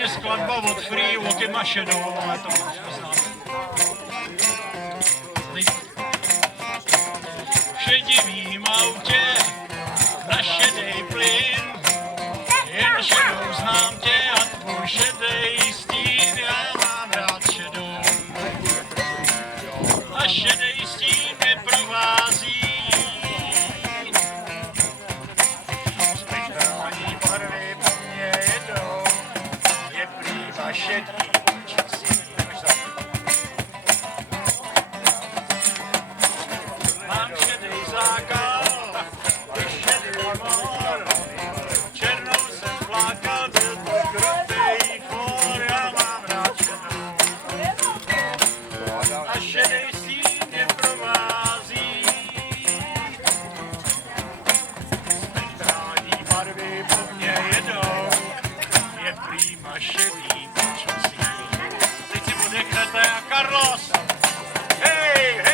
normálně skladba od Free Walky Shadow, ale to znáte. V šedivým autě na šedej plyn, jen šedou znám tě a tvůj šedej stín, já mám rád šedou. A šedej stín mě provází. Spektrální barvy po mně jedou, je prýva šedý časí. Mám šedej zákal, šedý mor, černou jsem flákal, byl to krutej for, já mám rád šedou. A šedej stín mě provází. Spektrální barvy po mně jedou, je prýma šedý počasí. Teď si odechnete a Carlos, hej, hej.